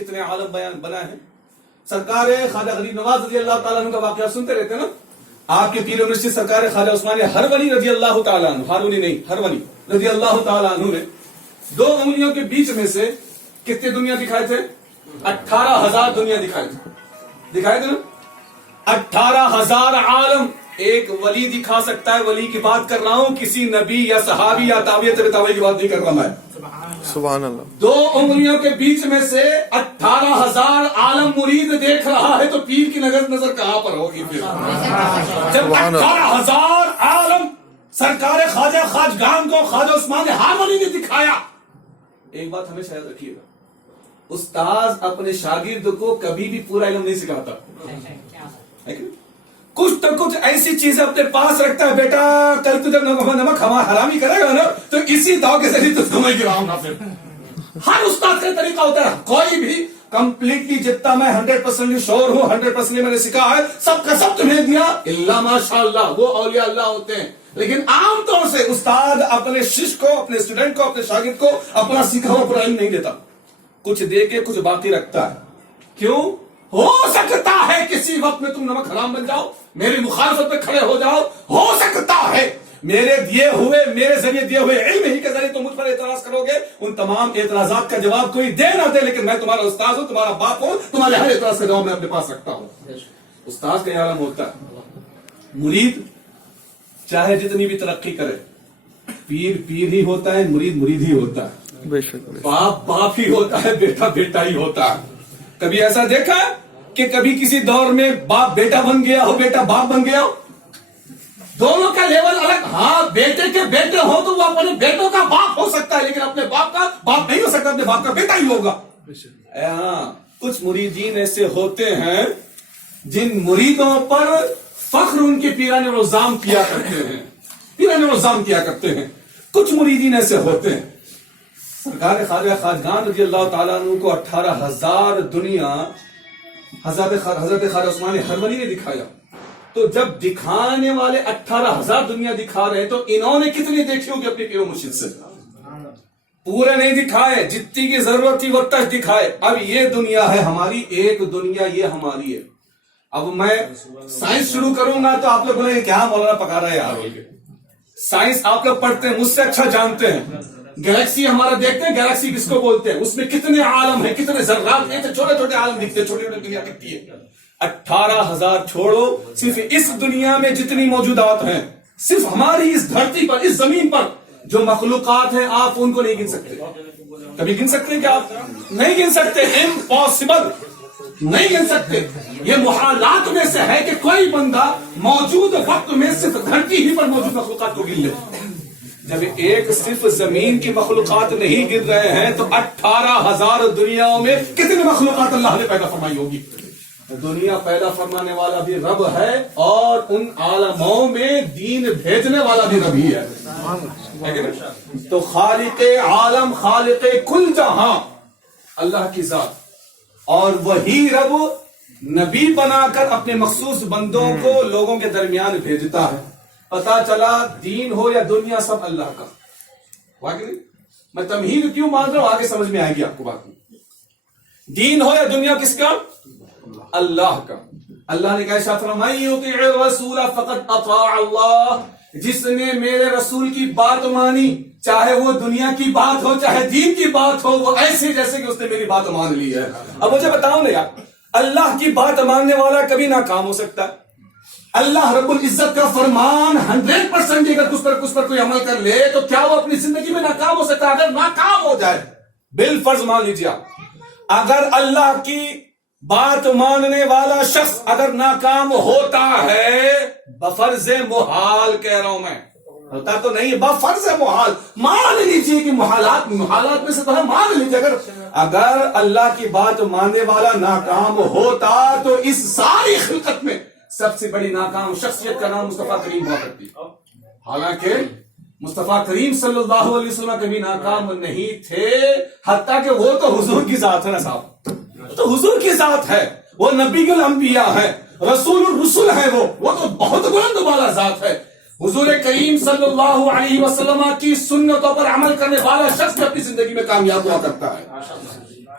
کتنے عالم بنا ہے. سرکار خواجہ غریب نواز رضی اللہ تعالیٰ عنہ کا واقعہ سنتے رہتے ہیں نا. آپ کے پیر یونیورسٹی سرکار خواجہ عثمان ہرونی رضی اللہ تعالیٰ عنہ، ہارونی نہیں ہرونی رضی اللہ تعالیٰ عنہ نے 2 انگلیوں کے بیچ میں سے کتنے دنیا دکھائے تھے؟ 18,000 دنیا دکھائے تھے نا. 18,000 عالم ایک ولی دکھا سکتا ہے. ولی کی بات کر رہا ہوں، کسی نبی یا صحابی یا تابعی تابعی کی بات نہیں کر رہا میں. سبحان اللہ. 2 انگلیوں کے بیچ میں سے 18,000 عالم مرید دیکھ رہا ہے تو پیر کی نظر کہاں پر ہوگی پھر؟ جب 18,000 عالم سرکار خواجہ خواجگان کو خواجہ عثمان ہارونی نے دکھایا. ایک بات ہمیشہ یاد رکھیے گا، استاذ اپنے شاگرد کو کبھی بھی پورا علم نہیں سکھاتا. کچھ ایسی چیزیں اپنے پاس رکھتا ہے. بیٹا کل تو جب نمک حرامی کرے گا نا تو اسی داؤ کے ذریعے تو سمجھ گراؤں گا. پھر ہر استاد کا طریقہ ہوتا ہے. کوئی بھی کمپلیٹلی جتنا میں 100% شور ہوں، 100% میں نے سکھا ہے، سب کا سب تمہیں دیا اللہ ماشاء اللہ، وہ اولیاء اللہ ہوتے ہیں. لیکن عام طور سے استاد اپنے شش کو، اپنے اسٹوڈنٹ کو، اپنے شاگرد کو اپنا سیکھا ہوا پورا علم نہیں دیتا. کچھ دے کے کچھ باقی رکھتا ہے. کیوں؟ ہو سکتا ہے کسی وقت میں تم نمک حرام بن جاؤ، میری مخالفت میں کھڑے ہو جاؤ. ہو سکتا ہے میرے ذریعے دیے ہوئے علم ہی کے ذریعے تم مجھ پر اعتراض کرو گے. ان تمام اعتراضات کا جواب کوئی دے نہ دے، لیکن میں تمہارا استاذ ہوں، تمہارا باپ ہوں، تمہارے ہر اعتراض کا جواب میں اپنے پاس رکھتا ہوں. استاذ کا یہ عالم ہوتا ہے. مرید چاہے جتنی بھی ترقی کرے، پیر ہی ہوتا ہے، مرید ہی ہوتا ہے. بے شک. باپ ہی ہوتا ہے، بیٹا ہی ہوتا ہے. کبھی ایسا دیکھا کہ کبھی کسی دور میں باپ بیٹا بن گیا ہو، بیٹا باپ بن گیا ہو؟ دونوں کا لیول الگ. ہاں بیٹے کے بیٹے ہو تو وہ اپنے بیٹوں کا باپ ہو سکتا ہے، لیکن اپنے باپ کا باپ نہیں ہو سکتا، اپنے باپ کا بیٹا ہی ہوگا. ہاں کچھ مریدین ایسے ہوتے ہیں جن مریدوں پر فخر ان کے پیران الزام کیا کرتے ہیں. کچھ مریدین ایسے ہوتے ہیں. سرکار خواجہ خواجگان رضی اللہ تعالیٰ عنہ کو 18,000 دنیا حضرت خواجہ عثمان ہرونی نے دکھایا. تو جب دکھانے والے 18,000 دنیا دکھا رہے تو انہوں نے کتنی دیکھی ہوگی اپنے پیر و مرشد سے؟ پورے نہیں دکھائے، جتنی کی ضرورت تھی وہ تک دکھائے. اب یہ دنیا ہے ہماری، ایک دنیا یہ ہماری ہے. اب میں سائنس شروع کروں گا تو آپ لوگ بولیں گے کیا مولانا پکا رہا ہے یار. سائنس آپ لوگ پڑھتے ہیں، مجھ سے اچھا جانتے ہیں. گلیکسی ہمارا دیکھتے ہیں، گلیکسی کس کو بولتے ہیں، اس میں کتنے عالم ہیں، کتنے ذرات ہیں. چھوٹے چھوٹے عالم دکھتے ہیں، چھوٹی چھوٹی دنیا دکھتی ہے. 18,000 چھوڑو، صرف اس دنیا میں جتنی موجودات ہیں، صرف ہماری اس دھرتی پر، اس زمین پر جو مخلوقات ہیں، آپ ان کو نہیں گن سکتے. کبھی گن سکتے ہیں کیا؟ آپ نہیں گن سکتے. امپاسبل، نہیں گن سکتے. یہ محالات میں سے ہے کہ کوئی بندہ موجود وقت میں صرف دھرتی ہی پر موجود مخلوقات کو گن لے. جب ایک صرف زمین کی مخلوقات نہیں گر رہے ہیں تو 18,000 دنیاوں میں کتنی مخلوقات اللہ نے پیدا فرمائی ہوگی. دنیا پیدا فرمانے والا بھی رب ہے اور ان عالموں میں دین بھیجنے والا بھی رب ہی ہے. تو خالق عالم، خالق کل جہاں اللہ کی ذات، اور وہی رب نبی بنا کر اپنے مخصوص بندوں کو لوگوں کے درمیان بھیجتا ہے. پتا چلا دین ہو یا دنیا سب اللہ کا. واقعی میں تمہید کیوں مان رہا ہوں، آگے سمجھ میں آئے گی آپ کو بات. دین ہو یا دنیا کس کا؟ اللہ کا. اللہ نے کہا من یطیع الرسول فقد اطاع اللہ. جس نے میرے رسول کی بات مانی، چاہے وہ دنیا کی بات ہو چاہے دین کی بات ہو، وہ ایسے جیسے کہ اس نے میری بات مان لی ہے. اب مجھے بتاؤ نا یار، اللہ کی بات ماننے والا کبھی ناکام ہو سکتا ہے؟ اللہ رب العزت کا فرمان 100% اگر اس پر کوئی عمل کر لے تو کیا وہ اپنی زندگی میں ناکام ہو سکتا ہے؟ اگر ناکام ہو جائے، بالفرض مان لیجیے آپ، اگر اللہ کی بات ماننے والا شخص اگر ناکام ہوتا ہے، بفرض محال کہہ رہا ہوں میں، ہوتا تو نہیں، بفرض محال مان لیجیے کہ محالات میں سے تو ہے، مان لیجیے اگر اللہ کی بات ماننے والا ناکام ہوتا تو اس ساری خلقت میں سب سے بڑی ناکام شخصیت کا نام مصطفیٰ کریم ہوا کرتی. حالانکہ مصطفیٰ کریم صلی اللہ علیہ وسلم کبھی ناکام نہیں تھے، حتیٰ کہ وہ تو حضور کی ذات ہے نا صاحب، تو حضور کی ذات ہے، وہ نبی الانبیاء ہے، رسول الرسل ہے، وہ تو بہت بلند والا ذات ہے. حضور کریم صلی اللہ علیہ وسلم کی سنتوں پر عمل کرنے والا شخص اپنی زندگی میں کامیاب ہوا کرتا ہے.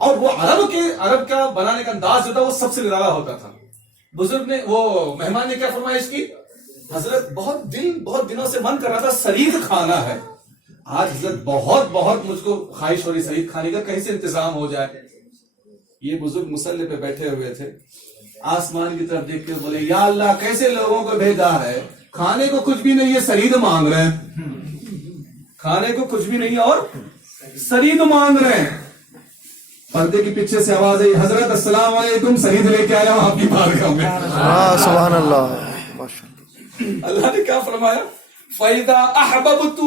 اور وہ عرب کا بنانے کا انداز جو تھا وہ سب سے نرالا ہوتا تھا. بزرگ نے وہ مہمان نے کیا فرمائش کی؟ حضرت بہت دنوں سے من کر رہا تھا سرید کھانا ہے. آج حضرت بہت مجھ کو خواہش ہو رہی سرید کھانے کا, کہیں سے انتظام ہو جائے. یہ بزرگ مصلی پہ بیٹھے ہوئے تھے, آسمان کی طرف دیکھ کے بولے یا اللہ کیسے لوگوں کو بھیجا ہے, کھانے کو کچھ بھی نہیں ہے سرید مانگ رہے ہیں, کھانے کو کچھ بھی نہیں ہے اور سرید مانگ رہے ہیں. پردے کے پیچھے سے آواز آئی, حضرت السلام علیکم, سرید لے کے آیا ہوں آپ کی بارگاہ میں. سبحان اللہ. اللہ نے کیا فرمایا؟ فَإِذَا أَحْبَبْتُ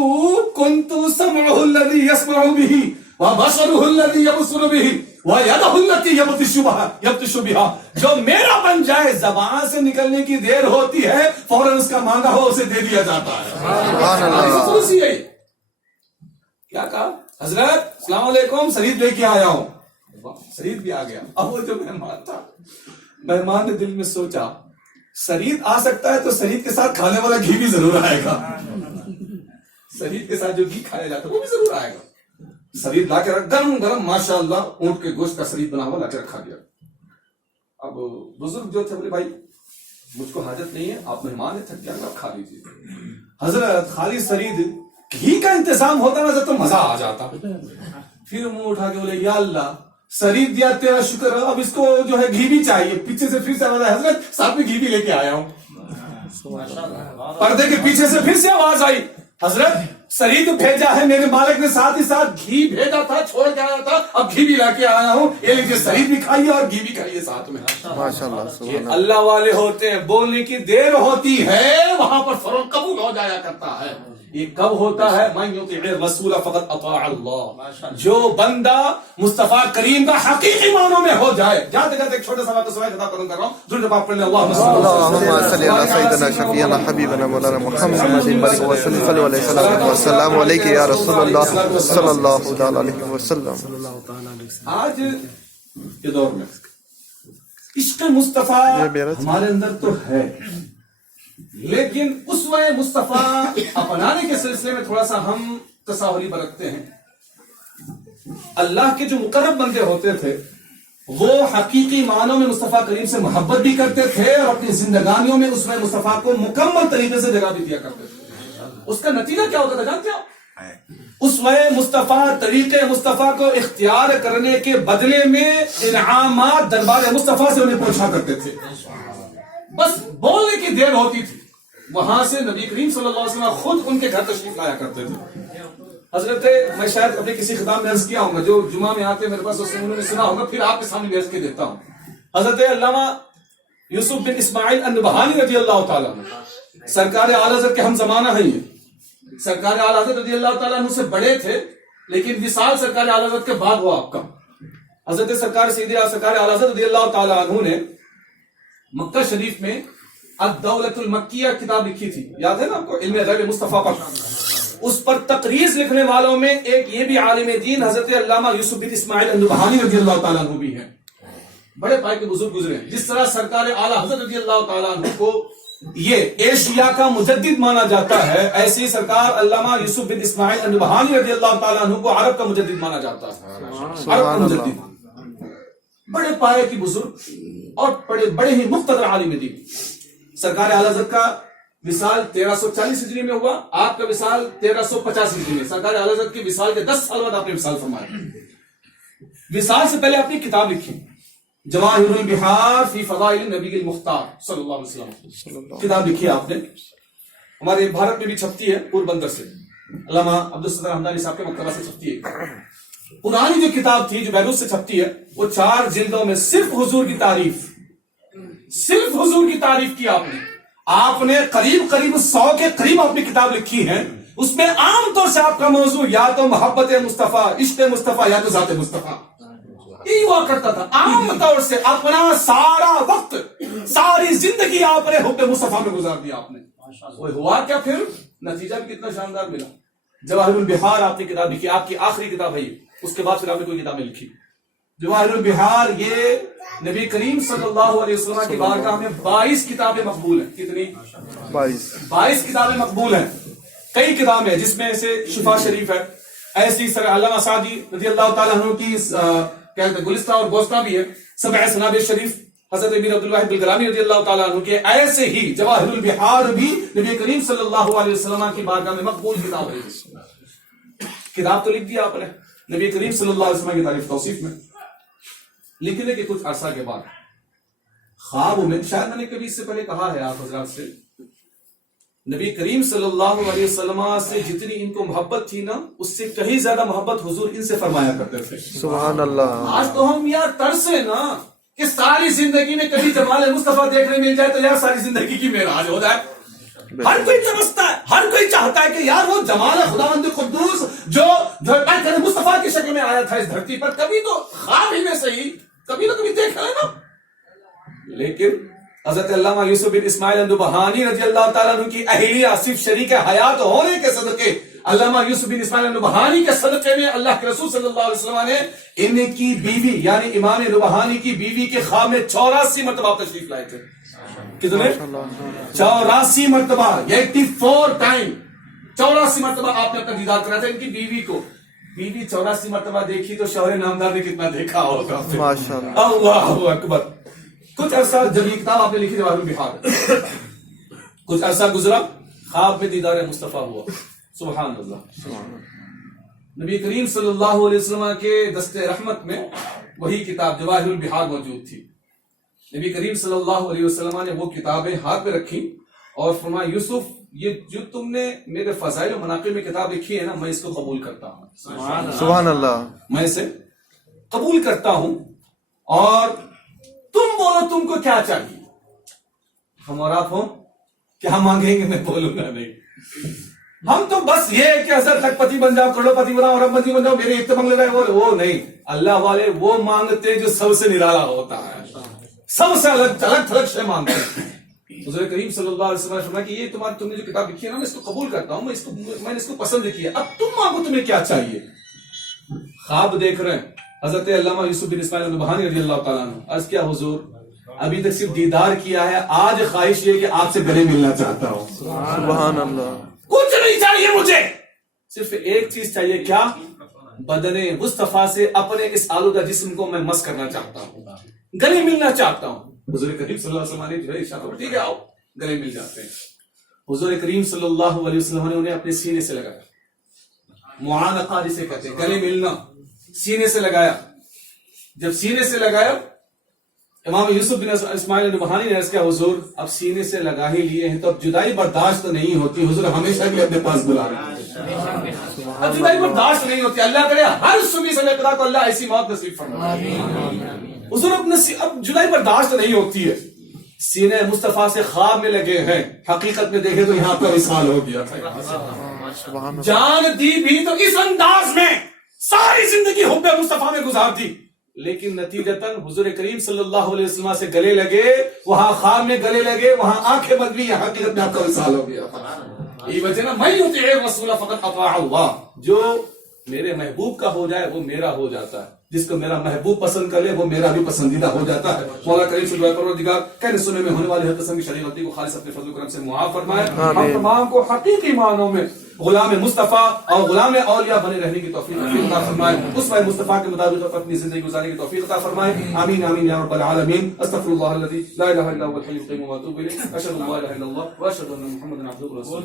كُنْتُ سَمْعُهُ الَّذِي يَسْمَعُ بِهِ وَبَصَرُهُ الَّذِي يَبْصُرُ بِهِ وَيَدَهُ الَّتِي يَبْطِشُ بِهَا. جو میرا بن جائے, زبان سے نکلنے کی دیر ہوتی ہے فوراً اس کا مانگا ہو اسے دے دیا جاتا ہے. سبحان اللہ. کیا کہا؟ حضرت السلام علیکم, سرید لے کے آیا ہوں. سرید بھی آ گیا. اب وہ جو مہمان تھا, مہمان نے دل میں سوچا سرید آ سکتا ہے تو سرید کے ساتھ کھانے والا گھی بھی ضرور آئے گا. سرید کے ساتھ جو گھی کھایا جاتا ہے وہ بھی ضرور آئے گا. سرید لا کے رکھ, گرم ماشاء اللہ اونٹ کے گوشت کا سرید بنا ہوا لا کے رکھا گیا. اب بزرگ جو تھے بولے بھائی مجھ کو حاجت نہیں ہے, آپ مہمان ہیں, تھک جائیں گے, آپ کھا لیجیے. حضرت خالی سرید گھی کا انتظام ہوتا نا تو مزہ آ جاتا. پھر منہ اٹھا کے بولے یا اللہ سرید دیا تیرا شکر ہے, اب اس کو جو ہے گھی بھی چاہیے. پیچھے سے پھر سے آواز آئی, حضرت ساتھ میں گھی بھی لے کے آیا ہوں. پردے کے پیچھے سے پھر سے آواز آئی, حضرت سرید بھیجا ہے میرے مالک نے, ساتھ ہی ساتھ گھی بھیجا تھا, چھوڑ کے آیا تھا, اب گھی بھی لا کے آیا ہوں. یہ لیجیے سرید بھی کھائیے اور گھی بھی کھائیے ساتھ میں. ماشاءاللہ. اللہ والے ہوتے ہیں, بولنے کی دیر ہوتی ہے وہاں پر فروغ قبول ہو جایا کرتا ہے. یہ کب ہوتا ہے؟ من یطیع الرسول فقد اطاع اللہ. جو بندہ مصطفیٰ کریم کا حقیقی معنوں میں ہو جائے. جاتے جاتے ایک چھوٹا سا واقعہ سنائے, خطاب کر رہا ہوں, ضرور جب آپ پڑھ لیں اللہم صلی علی سیدنا شفیعنا حبیبنا مولانا محمد بارک وسلم صلی اللہ علیہ وسلم. السلام علیکم یا رسول اللہ صلی اللہ علیہ وسلم. آج کے دور میں عشق مصطفیٰ ہمارے اندر تو ہے, لیکن اسوہ مصطفیٰ اپنانے کے سلسلے میں تھوڑا سا ہم تساہلی برتتے ہیں. اللہ کے جو مقرب بندے ہوتے تھے وہ حقیقی معنوں میں مصطفیٰ کریم سے محبت بھی کرتے تھے اور اپنی زندگانیوں میں اسوہ مصطفیٰ کو مکمل طریقے سے جگہ بھی دیا کرتے تھے. اس کا نتیجہ کیا ہوتا تھا جانتے ہو؟ اسوہ مصطفیٰ, طریقے مصطفیٰ کو اختیار کرنے کے بدلے میں انعامات دربار مصطفیٰ سے انہیں پہنچا کرتے تھے. بس بولنے کی دیر ہوتی تھی, وہاں سے نبی کریم صلی اللہ علیہ وسلم خود ان کے گھر تشریف لایا کرتے تھے. حضرت میں شاید اپنے کسی خطاب میں عرض کیا ہوں گا, جو جمعہ میں آتے میرے پاس اس انہوں نے سنا ہوگا, پھر آپ کے سامنے عرض کے دیتا ہوں. حضرت علامہ یوسف بن اسماعیل النبہانی رضی اللہ تعالیٰ عنہ سرکار اعلی حضرت کے ہم زمانہ ہیں. یہ سرکار اعلی حضرت رضی اللہ تعالیٰ عنہ سے بڑے تھے, لیکن وصال سرکار اعلی حضرت کے بعد ہوا آپ کا. حضرت سرکار اعلی حضرت رضی اللہ تعالیٰ عنہ نے مکہ شریف میں الدولۃ المکیہ کتاب لکھی تھی, یاد ہے نا آپ کو, علم غیب مصطفیٰ پر. اس پر تقریض لکھنے والوں میں ایک یہ بھی عالم دین حضرت علامہ یوسف بن اسماعیل النبہانی رضی اللہ تعالیٰ عنہ بھی ہیں. بڑے پائے کے بزرگ گزرے. جس طرح سرکار اعلیٰ حضرت رضی اللہ تعالیٰ عنہ کو یہ ایشیا کا مجدد مانا جاتا ہے, ایسے ہی سرکار علامہ یوسف بن اسماعیل النبہانی رضی اللہ تعالیٰ عنہ کو عرب کا مجدد مانا جاتا ہے. عرب کا مجدد, بڑے پائے کی بزرگ اور بڑے ہی مقتدر عالم دین. سرکار اعلی حضرت کا وصال 1340 ہجری میں ہوا, آپ کا وصال 1350 ہجری میں. سرکار اعلی حضرت کے وصال کے 10 سال بعد آپ نے وصال فرمایا. وصال سے پہلے آپ نے کتاب لکھی جواہر البحار فی فضائل النبی المختار صلی اللہ علیہ وسلم. کتاب لکھی آپ نے, ہمارے بھارت میں بھی چھپتی ہے پور بندر سے, علامہ عبدالستار حمدانی صاحب کے مکتبہ سے چھپتی ہے. پرانی جو کتاب تھی جو بیروت سے چھپتی ہے وہ 4 جلدوں میں صرف حضور کی تعریف کی آپ نے قریب 100 کے قریب اپنی کتاب لکھی ہے. اس میں عام طور سے آپ کا موضوع یا تو محبت مصطفیٰ, عشق مصطفیٰ, یا تو ذات مصطفیٰ یہی ہوا کرتا تھا. عام طور سے اپنا سارا وقت, ساری زندگی آپ نے حب مصطفیٰ میں گزار دیا. آپ نے وہ ہوا کیا, پھر نتیجہ بھی کتنا شاندار ملا. جواہر البحار آپ نے کتاب لکھی, آپ کی آخری کتاب ہے یہ. اس کے بعد پھر آپ نے کوئی کتابیں لکھی. جواہر البحار یہ نبی کریم صلی اللہ علیہ وسلم کی بارگاہ میں 22 کتابیں مقبول ہیں. کتنی؟ 22 کتابیں مقبول ہیں. کئی کتابیں ہیں جس میں سے شفا شریف ہے, ایسی سر علامہ سعدی رضی اللہ تعالیٰ عنہ کی کہتے ہیں گلستہ اور گوستہ بھی ہے. سبع سنابل شریف حضرت امیر عبدالواحد الگرامی رضی اللہ تعالیٰ عنہ کے ایسے ہی جواہر البحار بھی نبی کریم صلی اللہ علیہ وسلم کی بارگاہ میں مقبول کتاب ہے. کتاب تو لکھ دیا آپ نے نبی کریم صلی اللہ علیہ وسلم کی تعریف توصیف میں. لکھنے کے کچھ عرصہ کے بعد خواب میں, شاید میں نے کبھی اس سے پہلے کہا ہے آپ حضرات سے, نبی کریم صلی اللہ علیہ وسلم سے جتنی ان کو محبت تھی نا, اس سے کہیں زیادہ محبت حضور ان سے فرمایا کرتے تھے. سبحان اللہ. آج تو ہم یار ترسے نا کہ ساری زندگی میں کبھی جمال مصطفیٰ دیکھنے مل جائے تو یار ساری زندگی کی معراج ہو جائے. ہر کوئی ترستا ہے, ہر کوئی چاہتا ہے کہ یار وہ جمال خداوند قدوس جو مصطفیٰ کی شکل میں آیا تھا اس دھرتی پر, کبھی تو خواب ہی میں صحیح کبھی نہ کبھی دیکھا ہے نا. لیکن حضرت علامہ یوسف بن اسماعیل اندوبہانی رضی اللہ تعالیٰ عنہ کی اہلیہ صرف شریک حیات ہونے کے صدقے, علامہ یوسف بن اسماعیل اندوبہانی کے صدقے میں اللہ کے رسول صلی اللہ علیہ وسلم نے ان کی بیوی یعنی امام اندوبہانی کی بیوی کے خواب میں 84 مرتبہ تشریف لائے تھے. کتنے؟ 84 مرتبہ, 84 ٹائم 84 مرتبہ آپ نے اپنا دیدار کرا تھا ان کی بیوی کو. بیوی 84 مرتبہ دیکھی تو شوہر نامدار نے کتنا دیکھا ہوگا. ماشاءاللہ. اللہ اکبر. کچھ عرصہ جب یہ کتاب آپ نے لکھی جواہر البحار, کچھ عرصہ گزرا, خواب میں دیدار مصطفیٰ ہوا. سبحان اللہ. نبی کریم صلی اللہ علیہ وسلم کے دست رحمت میں وہی کتاب جواہر البحار موجود تھی. نبی کریم صلی اللہ علیہ وسلم نے وہ کتابیں ہاتھ میں رکھی اور فرمایا یوسف یہ جو تم نے میرے فضائل و مناقب میں کتاب لکھی ہے نا, میں اس کو قبول کرتا ہوں. سبحان اللہ. میں اسے قبول کرتا ہوں اور تم بولو تم کو کیا چاہیے. ہم اور آپ ہوں کیا مانگیں گے, میں بولوں گا نہیں. ہم تو بس یہ ہے کہ حضرت لکھپتی بن جاؤ, کروڑ پتی بن جاؤ, ارب پتی بن جاؤ, میرے اتنے بنگلے رہے, وہ نہیں. اللہ والے وہ مانگتے جو سب سے نرالا ہوتا ہے, سب سے الگ تھلگ سے مانگتے ہیں. حضور کریم صلی اللہ علیہ وسلم نے فرمایا کہ یہ تم نے جو کتاب لکھی ہے نا, میں اس کو قبول کرتا ہوں, میں نے اس کو پسند کیا. اب تم مانگو تمہیں کیا چاہیے. خواب دیکھ رہے ہیں حضرت علامہ یوسف بن اسماعیل اندوبہانی رضی اللہ تعالیٰ عنہ. عرض کیا حضور ابھی تک صرف دیدار کیا ہے, آج خواہش یہ کہ آپ سے گلے ملنا چاہتا ہوں. سبحان اللہ. کچھ نہیں چاہیے مجھے, صرف ایک چیز چاہیے. کیا؟ بدن مصطفیٰ سے اپنے اس آلودہ جسم کو میں مس کرنا چاہتا ہوں, گلے ملنا چاہتا ہوں. حضور کریم صلی اللہ علیہ وسلم نے جو ہے اشارہ ٹھیک ہے آؤ, گلے مل جاتے ہیں. حضور کریم صلی اللہ علیہ وسلم نے انہیں اپنے سینے سے لگایا, معانقہ جسے کہتے ہیں, گلے ملنا, سینے سے لگایا. جب سینے سے لگایا امام یوسف بن اسماعیل اندوبہانی نے عرض کیا حضور اب سینے سے لگا ہی لیے ہیں تو اب جدائی برداشت نہیں ہوتی. حضور ہمیشہ کے لیے اپنے پاس بلا رہے ہیں, اب جدائی برداشت نہیں ہوتی. اللہ کرے ہر سنی سے لقدہ کو اللہ ایسی موت نصیب فرمائے. حضور اب جدائی برداشت نہیں ہوتی ہے. سینے مصطفیٰ سے خواب میں لگے ہیں, حقیقت میں دیکھے تو یہاں پر وصال ہو گیا تھا. جان دی بھی تو اس انداز میں ساری زندگی حب مصطفیٰ میں گزار دی, لیکن نتیجتاً حضور کریم صلی اللہ علیہ وسلم سے گلے لگے, وہاں خواب میں گلے لگے, وہاں آنکھیں بدلی, یہاں حقیقت میں آپ کا وصال ہو گیا. یہ وجہ نا میں یطیع الرسول فقط اطاع اللہ, جو میرے محبوب کا ہو جائے وہ میرا ہو جاتا ہے, جس کو میرا محبوب پسند کر لے وہ میرا بھی پسندیدہ ہو جاتا ہے. مولا کریم سے دعا پروردگار کہنے سننے میں ہونے والی ہر قسم کی شرعی غلطی کو خالص اپنے فضل و کرم سے معاف فرمائے. ہم تمام کو حقیقی معنوں میں غلام مصطفیٰ اور غلام اولیاء بنے رہنے کی توفیق عطا فرمائے. اسوہ مصطفیٰ کے مطابق اپنی زندگی گزارنے کی توفیق عطا فرمائے. آمین آمین یا رب العالمین. استغفر اللہ الذی لا الہ الا هو الحی القیوم واتوب الیہ. اشهد ان لا الہ الا اللہ واشهد ان محمدا عبده ورسولہ.